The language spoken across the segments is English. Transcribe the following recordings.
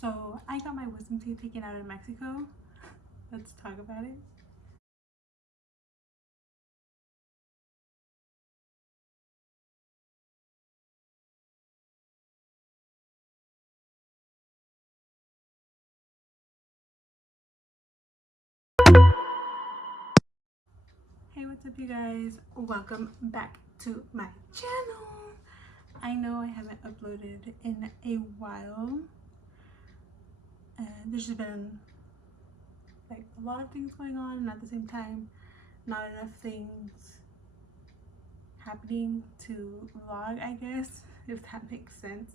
So I got my wisdom teeth taken out in Mexico. Let's talk about it. Hey, what's up you guys? Welcome back to my channel. I know I haven't uploaded in a while. There's just been like a lot of things going on, and at the same time not enough things happening to vlog, I guess, if that makes sense.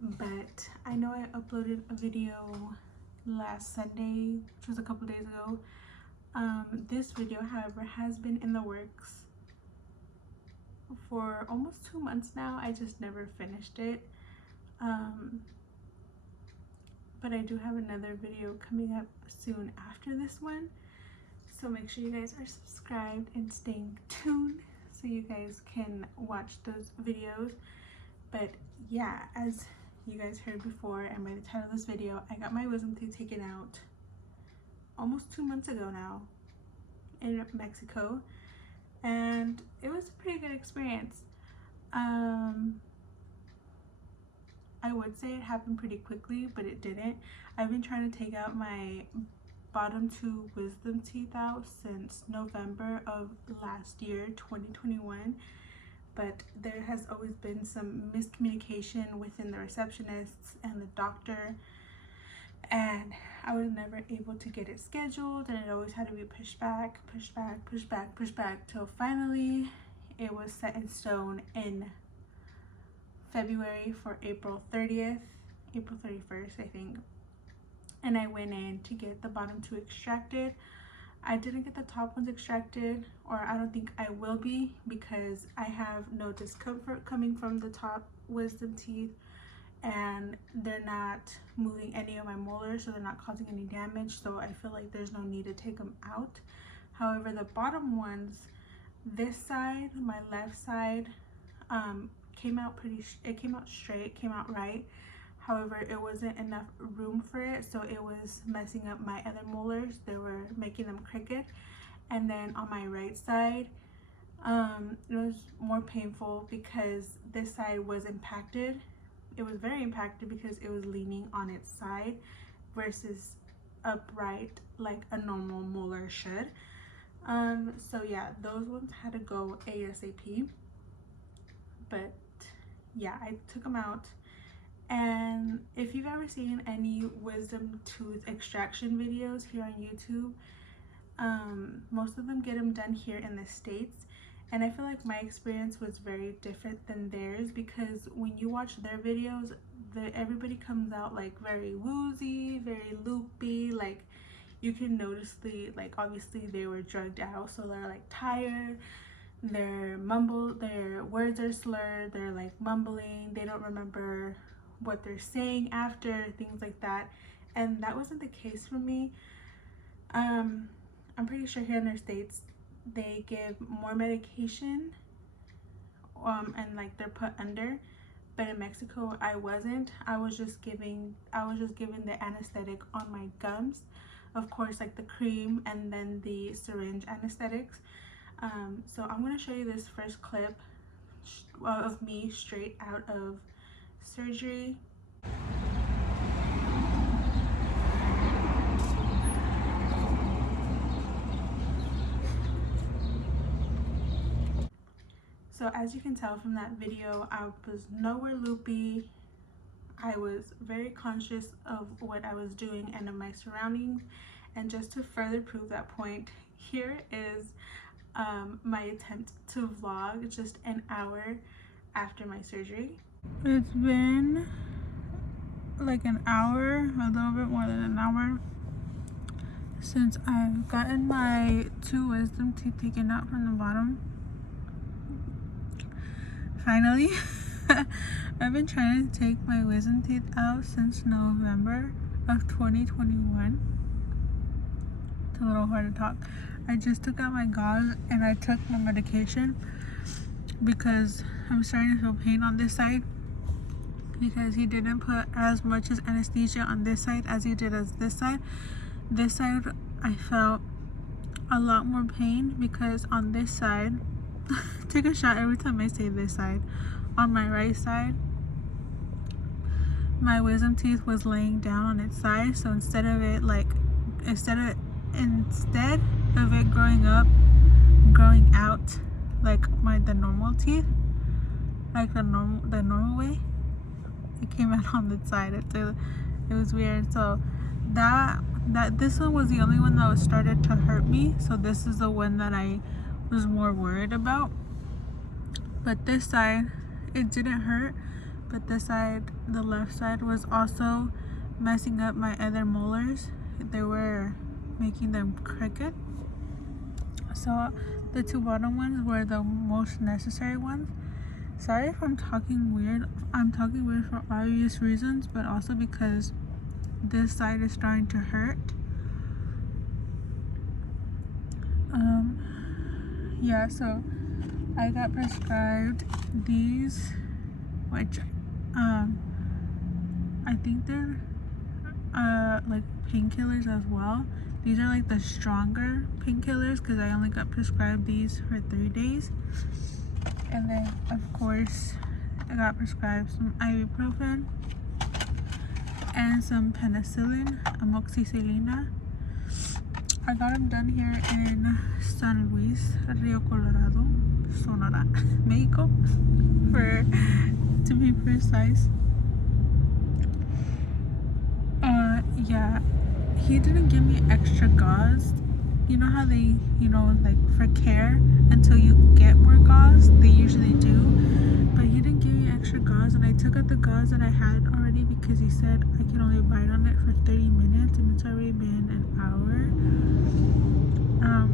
But I know I uploaded a video last Sunday, which was a couple days ago. This video, however, has been in the works for almost 2 months now. I just never finished it. But I do have another video coming up soon after this one, so make sure you guys are subscribed and staying tuned so you guys can watch those videos. But yeah, as you guys heard before and by the title of this video, I got my wisdom teeth taken out almost 2 months ago now in Mexico, and it was a pretty good experience. I would say it happened pretty quickly, but it didn't. I've been trying to take out my bottom 2 wisdom teeth out since November of last year, 2021, but there has always been some miscommunication within the receptionists and the doctor, and I was never able to get it scheduled, and it always had to be pushed back till finally it was set in stone in February for April 31st, I think. And I went in to get the bottom 2 extracted. I didn't get the top ones extracted, or I don't think I will be, because I have no discomfort coming from the top wisdom teeth, and they're not moving any of my molars, so they're not causing any damage, so I feel like there's no need to take them out. However, the bottom ones, this side, my left side, came out straight, came out right. However, it wasn't enough room for it, so it was messing up my other molars. They were making them crooked. And then on my right side, it was more painful because this side was impacted. It was very impacted because it was leaning on its side versus upright like a normal molar should. So yeah, those ones had to go ASAP. But yeah, I took them out. And if you've ever seen any wisdom tooth extraction videos here on YouTube, most of them get them done here in the States, and I feel like my experience was very different than theirs, because when you watch their videos, everybody comes out like very woozy, very loopy, like you can notice like obviously they were drugged out, so they're like tired, their words are slurred, they're like mumbling, they don't remember what they're saying after, things like that. And that wasn't the case for me. I'm pretty sure here in the States they give more medication, and like they're put under, but in Mexico I wasn't. I was just given the anesthetic on my gums, of course, like the cream and then the syringe anesthetics. So I'm going to show you this first clip of me straight out of surgery. So as you can tell from that video, I was nowhere loopy. I was very conscious of what I was doing and of my surroundings. And just to further prove that point, here is my attempt to vlog just an hour after my surgery. It's been like an hour, a little bit more than an hour, since I've gotten my 2 wisdom teeth taken out from the bottom. Finally. I've been trying to take my wisdom teeth out since November of 2021. It's a little hard to talk. I just took out my gauze and I took my medication because I'm starting to feel pain on this side. because he didn't put as much as anesthesia on this side as he did as this side. This side I felt a lot more pain because on this side take a shot every time I say this side. On my right side, my wisdom teeth was laying down on its side, so instead of it growing out like the normal teeth, like the normal way, it came out on the side. It was weird. So this one was the only one that was started to hurt me, so this is the one that I was more worried about. But this side, it didn't hurt, but this side, the left side, was also messing up my other molars. They were making them crooked. So the two bottom ones were the most necessary ones. Sorry if I'm talking weird. I'm talking weird for obvious reasons, but also because this side is starting to hurt. Yeah, so I got prescribed these, which I think they're like painkillers as well. These are like the stronger painkillers because I only got prescribed these for 3 days. And then of course I got prescribed some ibuprofen and some penicillin, amoxicillina. I got them done here in San Luis Rio Colorado, Sonora, Mexico, to be precise. Yeah, he didn't give me extra gauze. You know how they, like for care until you get more gauze, they usually do. But he didn't give me extra gauze, and I took out the gauze that I had already because he said I can only bite on it for 30 minutes, and it's already been an hour.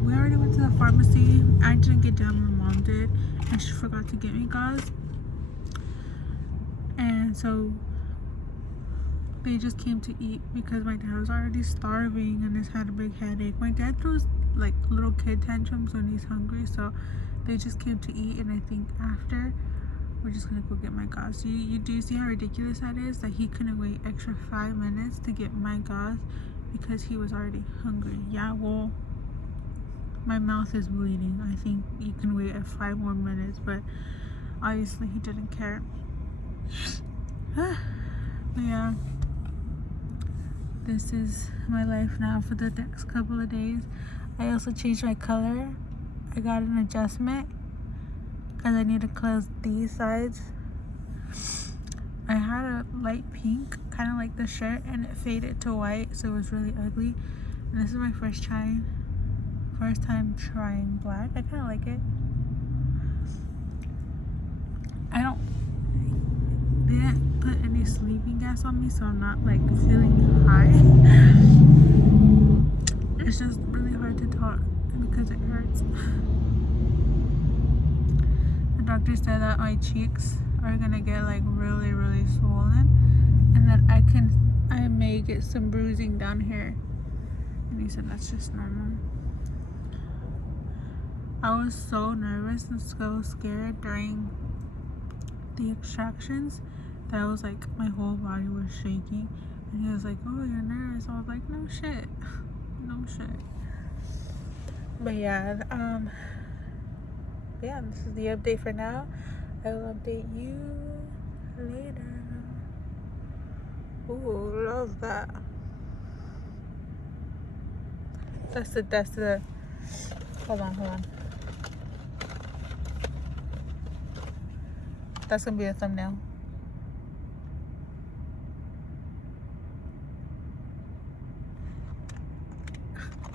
We already went to the pharmacy. I didn't get down, my mom did, and she forgot to get me gauze. And so they just came to eat because my dad was already starving and just had a big headache. My dad throws like little kid tantrums when he's hungry, so they just came to eat. And I think after we're just gonna go get my gauze. You do see how ridiculous that is, that he couldn't wait extra 5 minutes to get my gauze because he was already hungry. Yeah, well, my mouth is bleeding. I think you can wait 5 more minutes, but obviously he didn't care. But yeah, this is my life now for the next couple of days. I also changed my color. I got an adjustment because I need to close these sides. I had a light pink, kind of like the shirt, and it faded to white, so it was really ugly. And this is my first time trying black. I kind of like it. They didn't put any sleeping gas on me, so I'm not like feeling high. It's just really hard to talk because it hurts. The doctor said that my cheeks are gonna get like really, really swollen, and that I may get some bruising down here. And he said that's just normal. I was so nervous and so scared during the extractions that I was like, my whole body was shaking. And he was like, oh, you're nervous. I was like, no shit. No shit. But yeah, this is the update for now. I will update you later. Ooh, love that. That's the hold on. That's gonna be a thumbnail.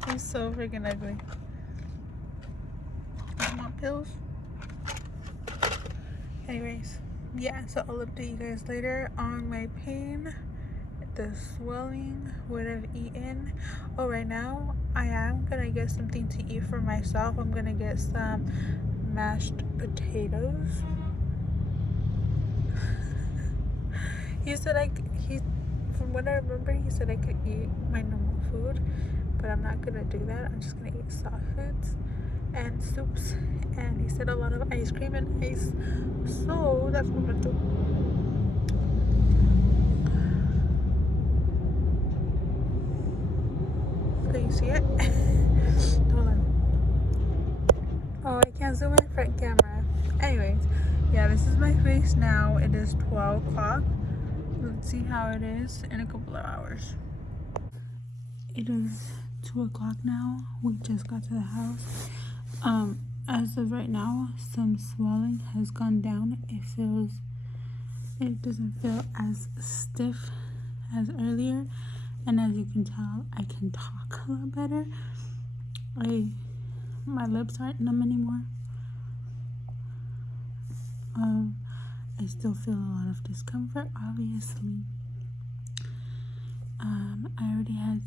I'm so freaking ugly. I want pills. Anyways, yeah, so I'll update you guys later on my pain, the swelling, what I've eaten. Oh, right now I am gonna get something to eat for myself. I'm gonna get some mashed potatoes. From what I remember, he said I could eat my normal food, but I'm not gonna do that. I'm just gonna eat soft foods and soups, and he said a lot of ice cream and ice, so that's what I'm gonna do. see it? Hold on. Oh, I can't zoom in front camera. Anyways, yeah, this is my face now. It is 12 o'clock. Let's see how it is in a couple of hours. It is 2 o'clock now. We just got to the house. As of right now, some swelling has gone down. It doesn't feel as stiff as earlier, and as you can tell, I can talk a lot better. My lips aren't numb anymore. I still feel a lot of discomfort, obviously. I already had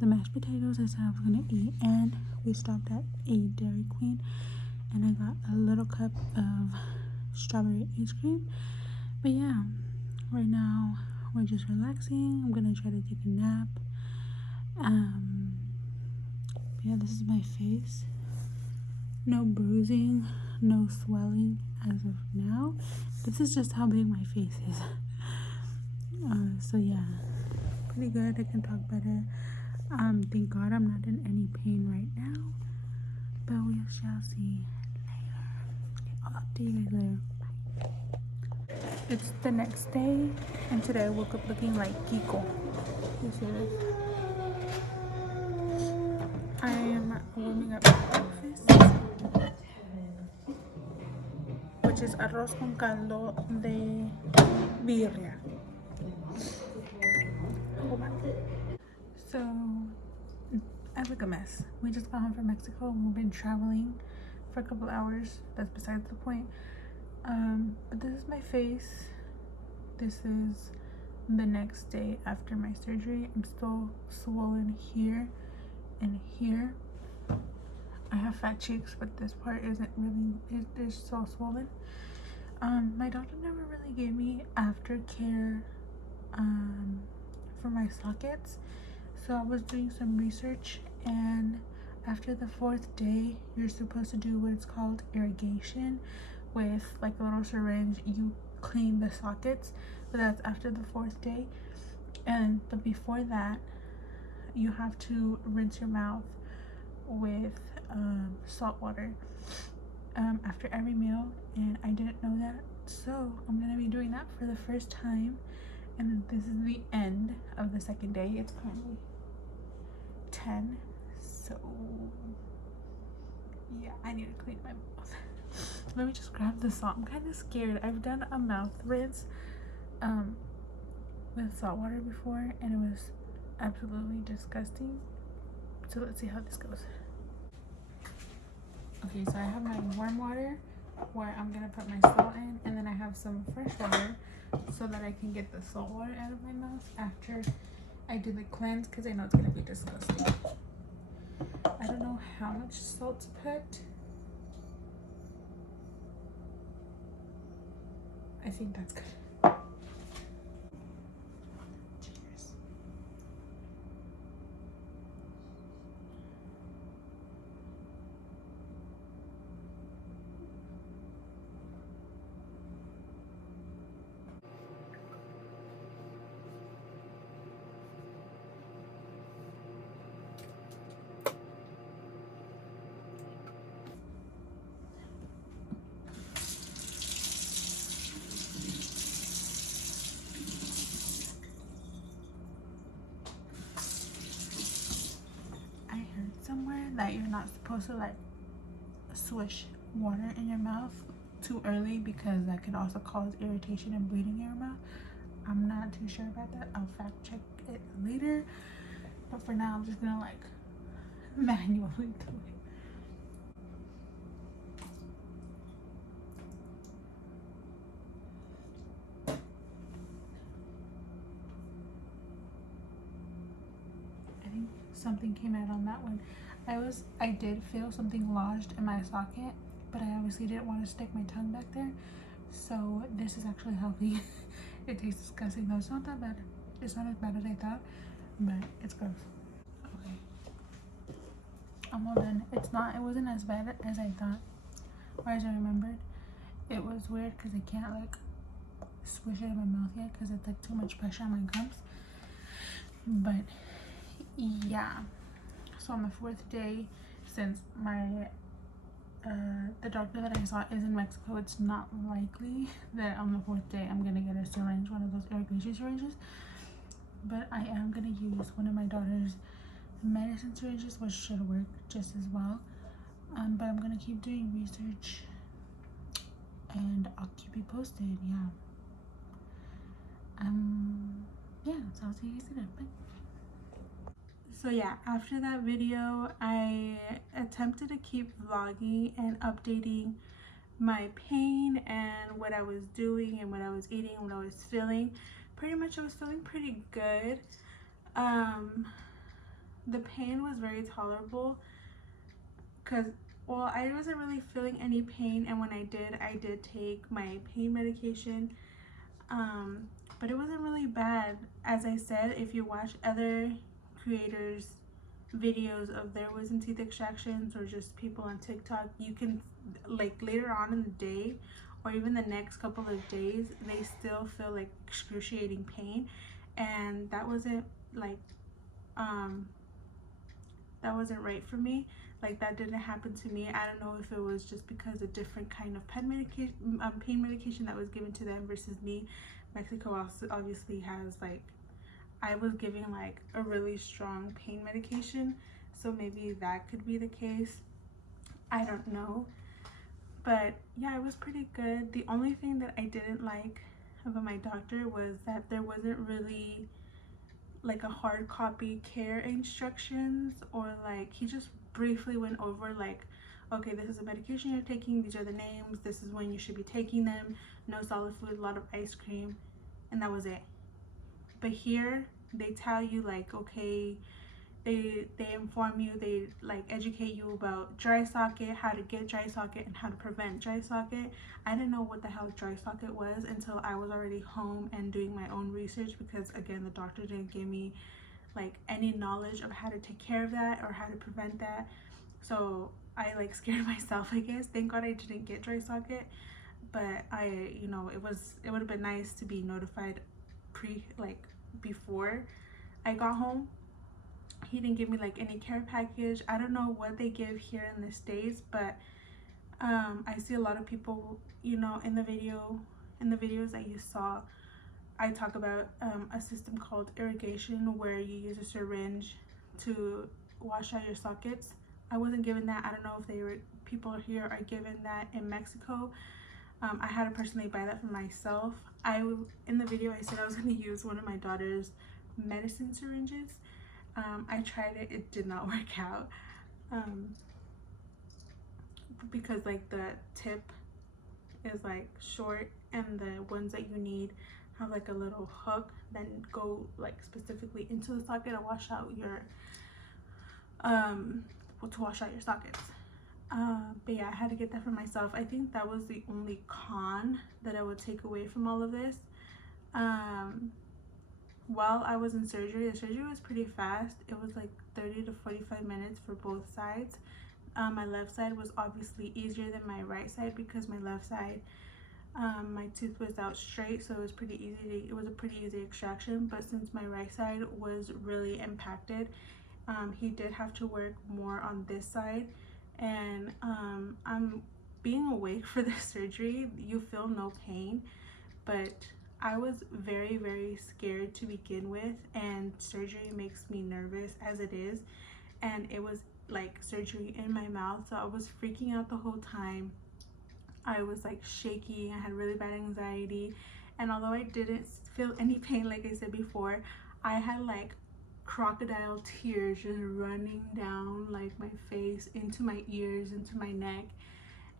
the mashed potatoes I said I was gonna eat, and we stopped at a Dairy Queen, and I got a little cup of strawberry ice cream. But yeah, right now we're just relaxing. I'm gonna try to take a nap. Yeah, this is my face. No bruising, no swelling as of now. This is just how big my face is. So yeah, pretty good. I can talk better. Thank God I'm not in any pain right now, but we shall see later. I'll update you guys later. Bye. It's the next day, and today I woke up looking like Kiko. You see this? I am warming up breakfast, which is arroz con caldo de birria. So I look a mess. We just got home from Mexico and we've been traveling for a couple hours. That's besides the point. But this is my face. This is the next day after my surgery. I'm still swollen here and here. I have fat cheeks, but this part isn't really, it's so swollen. My doctor never really gave me aftercare for my sockets, so I was doing some research, and after the 4th day you're supposed to do what is called irrigation with like a little syringe. You clean the sockets, but that's after the 4th day. But before that you have to rinse your mouth with salt water after every meal, and I didn't know that, so I'm gonna be doing that for the first time. And this is the end of the 2nd day. It's currently 10, so yeah, I need to clean my mouth. Let me just grab the salt. I'm kind of scared. I've done a mouth rinse with salt water before, and it was absolutely disgusting. So let's see how this goes. Okay, so I have my warm water where I'm gonna put my salt in, and then I have some fresh water so that I can get the salt water out of my mouth after I do the cleanse, because I know it's gonna be disgusting. I don't know how much salt to put. I think that's good. Cheers. Somewhere that you're not supposed to like swish water in your mouth too early, because that could also cause irritation and bleeding in your mouth. I'm not too sure about that. I'll fact check it later, but for now I'm just gonna like manually do it. I think something came out on that one. I did feel something lodged in my socket, but I obviously didn't want to stick my tongue back there. So this is actually healthy. It tastes disgusting though. It's not that bad. It's not as bad as I thought, but it's gross. Okay, I'm all done. It wasn't as bad as I thought, or as I remembered. It was weird because I can't like swish it in my mouth yet because it's like too much pressure on my gums. But Yeah, so on the 4th day, since my the doctor that I saw is in Mexico, it's not likely that on the 4th day I'm gonna get a syringe, one of those irrigation syringes, but I am gonna use one of my daughter's medicine syringes, which should work just as well. But I'm gonna keep doing research and I'll keep you posted. Yeah, so I'll see you guys later. Bye. So yeah, after that video, I attempted to keep vlogging and updating my pain and what I was doing and what I was eating and what I was feeling. Pretty much I was feeling pretty good. The pain was very tolerable because, well, I wasn't really feeling any pain, and when I did take my pain medication. But it wasn't really bad. As I said, if you watch other creators videos of their wisdom teeth extractions or just people on TikTok, you can, like, later on in the day or even the next couple of days, they still feel like excruciating pain, and that wasn't like that wasn't right for me. Like, that didn't happen to me. I don't know if it was just because a different kind of pain medication that was given to them versus me. Mexico also obviously has, like, I was giving like a really strong pain medication, so maybe that could be the case. I don't know, but yeah, it was pretty good. The only thing that I didn't like about my doctor was that there wasn't really like a hard copy care instructions, or like he just briefly went over like, okay, this is a medication you're taking, these are the names, this is when you should be taking them, no solid food, a lot of ice cream, and that was it. But here they tell you like, okay, they inform you, they like educate you about dry socket, how to get dry socket and how to prevent dry socket. I didn't know what the hell dry socket was until I was already home and doing my own research, because again, the doctor didn't give me like any knowledge of how to take care of that or how to prevent that. So I like scared myself, I guess. Thank God I didn't get dry socket, but it would have been nice to be notified before I got home. He didn't give me like any care package. I don't know what they give here in the States, but I see a lot of people, in the videos that you saw, I talk about a system called irrigation, where you use a syringe to wash out your sockets. I wasn't given that. I don't know if people here are given that in Mexico. I had to personally buy that for myself. In the video, I said I was going to use one of my daughter's medicine syringes. I tried it. It did not work out because like the tip is like short, and the ones that you need have like a little hook that go like specifically into the socket to wash out your sockets. But yeah, I had to get that for myself. I think that was the only con that I would take away from all of this. While I was in surgery, the surgery was pretty fast. It was like 30 to 45 minutes for both sides. My left side was obviously easier than my right side, because my left side, my tooth was out straight, so it was it was a pretty easy extraction. But since my right side was really impacted, he did have to work more on this side. And I'm being awake for the surgery, you feel no pain, but I was very, very scared to begin with, and surgery makes me nervous as it is, and it was like surgery in my mouth, so I was freaking out the whole time. I was like shaking, I had really bad anxiety, and although I didn't feel any pain, like I said before, I had like crocodile tears just running down like my face, into my ears, into my neck.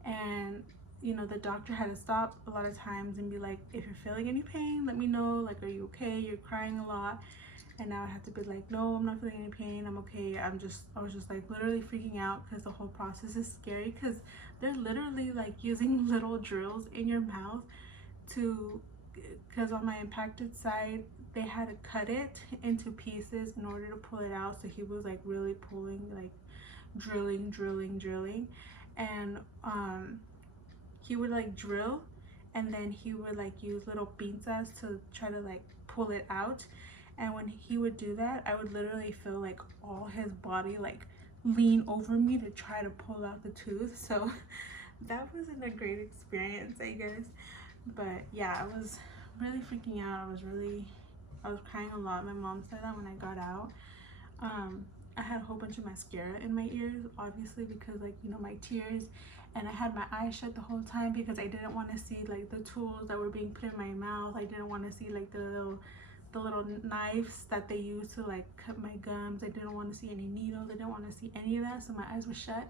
And the doctor had to stop a lot of times and be like, if you're feeling any pain, let me know, like, are you okay, you're crying a lot. And now I have to be like, no, I'm not feeling any pain, I'm okay. I was just like literally freaking out, because the whole process is scary, because they're literally like using little drills in your mouth because on my impacted side, they had to cut it into pieces in order to pull it out. So he was like really pulling, like drilling, and he would like drill, and then he would like use little pinzas to try to like pull it out. And when he would do that, I would literally feel like all his body like lean over me to try to pull out the tooth. So that wasn't a great experience, I guess. But yeah, I was really freaking out. I was crying a lot. My mom said that when I got out. I had a whole bunch of mascara in my ears, obviously, because like, you know, my tears, and I had my eyes shut the whole time because I didn't want to see like the tools that were being put in my mouth. I didn't want to see like the little knives that they use to like cut my gums. I didn't want to see any needles. I didn't want to see any of that, so my eyes were shut.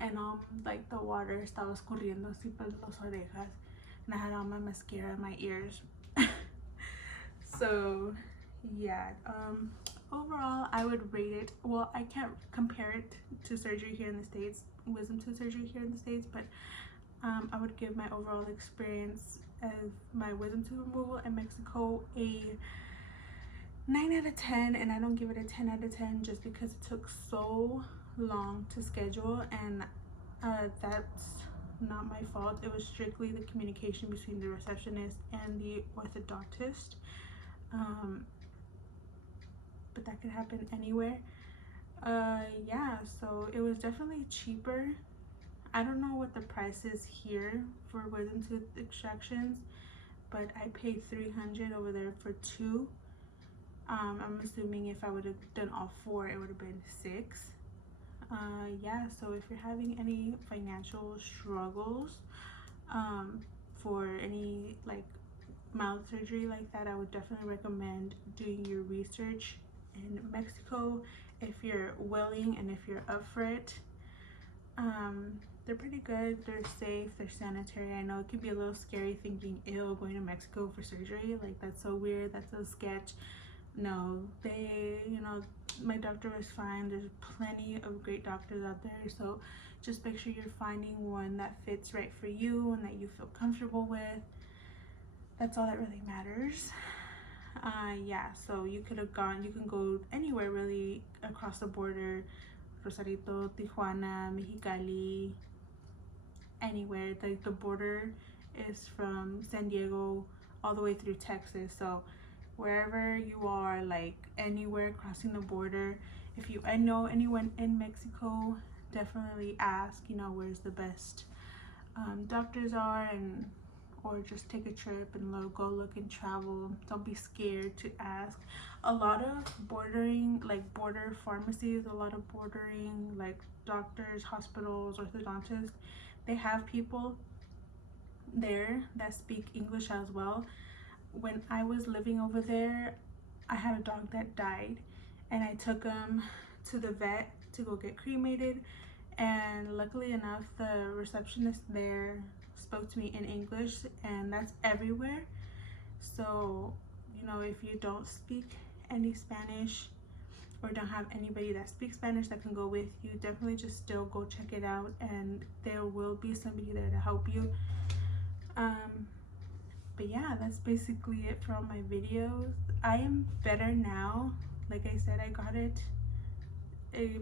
And like the water estaba escurriendo así por las orejas, and I had all my mascara in my ears. So yeah, overall I would rate it, well, I can't compare it to surgery here in the States, wisdom tooth surgery here in the States, but I would give my overall experience of my wisdom tooth removal in Mexico a 9 out of 10, and I don't give it a 10 out of 10 just because it took so long to schedule, and that's not my fault. It was strictly the communication between the receptionist and the orthodontist. But that could happen anywhere. Yeah, so it was definitely cheaper. I don't know what the price is here for wisdom tooth extractions, but I paid $300 over there for 2. I'm assuming if I would have done all 4, it would have been 6. Yeah, so if you're having any financial struggles for any like mouth surgery like that, I would definitely recommend doing your research in Mexico if you're willing and if you're up for it. They're pretty good, they're safe, they're sanitary. I know it can be a little scary thinking, ew, going to Mexico for surgery, like that's so weird, that's so sketch. No, they, you know, my doctor was fine. There's plenty of great doctors out there, so just make sure you're finding one that fits right for you and that you feel comfortable with. That's all that really matters. Yeah, so you can go anywhere really across the border, Rosarito, Tijuana, Mexicali, anywhere. Like the border is from San Diego all the way through Texas, so wherever you are, like anywhere crossing the border, if you know anyone in Mexico, definitely ask, you know, where's the best doctors are, and or just take a trip and go look and travel. Don't be scared to ask. A lot of bordering, like border pharmacies, a lot of bordering like doctors, hospitals, orthodontists, they have people there that speak English as well. When I was living over there, I had a dog that died, and I took him to the vet to go get cremated, and luckily enough the receptionist there spoke to me in English, and that's everywhere. So, you know, if you don't speak any Spanish or don't have anybody that speaks Spanish that can go with you, definitely just still go check it out, and there will be somebody there to help you. But yeah, that's basically it for all my videos. I am better now. Like I said, I got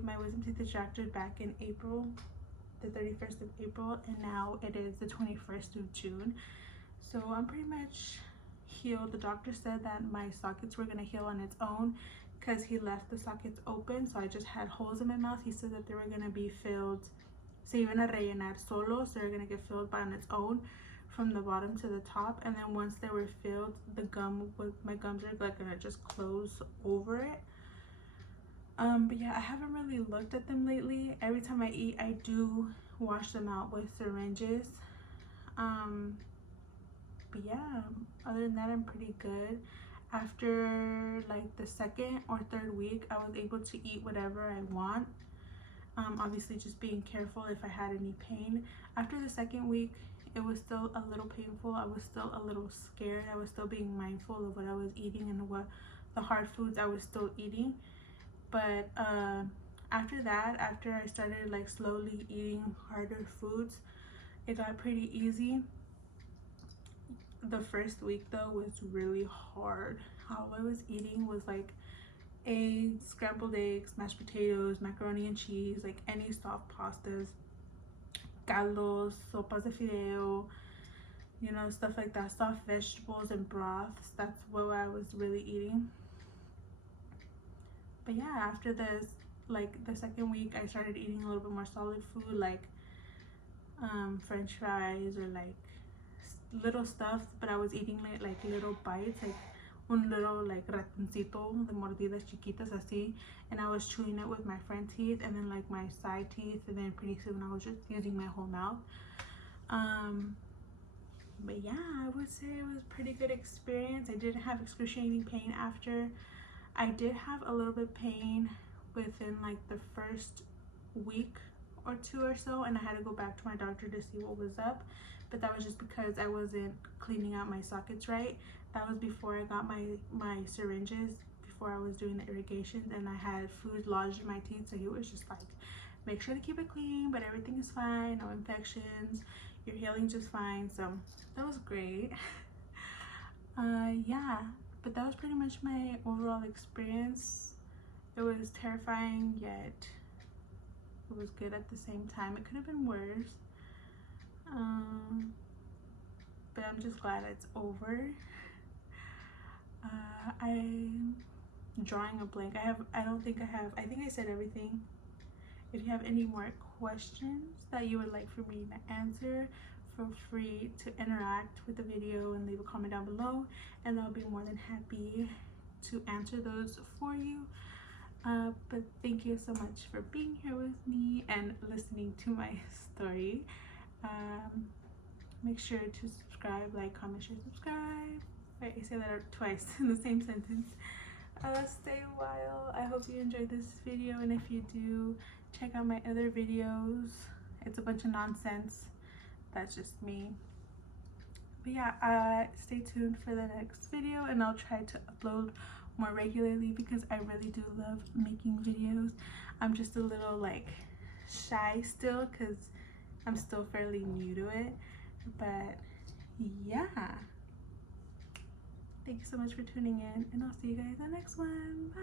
my wisdom teeth extracted back in April, the 31st of April, and now it is the 21st of June. So I'm pretty much healed. The doctor said that my sockets were gonna heal on its own because he left the sockets open, so I just had holes in my mouth. He said that they were gonna be filled, se iban a rellenar solos, they're gonna get filled on its own from the bottom to the top, and then once they were filled, my gums are like gonna just close over it. But yeah, I haven't really looked at them lately. Every time I eat, I do wash them out with syringes. But yeah, other than that, I'm pretty good. After like the 2nd or 3rd week, I was able to eat whatever I want. Obviously just being careful if I had any pain. After the 2nd week, it was still a little painful. I was still a little scared. I was still being mindful of what I was eating and what the hard foods I was still eating. But after that, after I started like slowly eating harder foods, it got pretty easy. The 1st week though was really hard. All I was eating was like eggs, scrambled eggs, mashed potatoes, macaroni and cheese, like any soft pastas, caldos, sopas de fideo, you know, stuff like that, soft vegetables and broths. That's what I was really eating. But yeah, after this, like the second week, I started eating a little bit more solid food, like french fries or like little stuff, but I was eating like little bites, like un little like ratoncito de mordidas chiquitas así, and I was chewing it with my front teeth and then like my side teeth, and then pretty soon I was just using my whole mouth. But yeah, I would say it was a pretty good experience. I didn't have excruciating pain after. I did have a little bit of pain within like the first week or two or so, and I had to go back to my doctor to see what was up, but that was just because I wasn't cleaning out my sockets right. That was before I got my syringes, before I was doing the irrigations, and I had food lodged in my teeth, so he was just like, make sure to keep it clean, but everything is fine, no infections, you're healing just fine. So that was great. Yeah, but that was pretty much my overall experience. It was terrifying, yet it was good at the same time. It could have been worse, but I'm just glad it's over. I'm drawing a blank. I think I said everything. If you have any more questions that you would like for me to answer, feel free to interact with the video and leave a comment down below, and I'll be more than happy to answer those for you. But thank you so much for being here with me and listening to my story. Make sure to subscribe, like, comment, share, subscribe. Wait, I say that twice in the same sentence. Stay a while. I hope you enjoyed this video, and if you do, check out my other videos. It's a bunch of nonsense. That's just me. But yeah, stay tuned for the next video, and I'll try to upload more regularly because I really do love making videos. I'm just a little like shy still because I'm still fairly new to it. But yeah, thank you so much for tuning in, and I'll see you guys in the next one. Bye.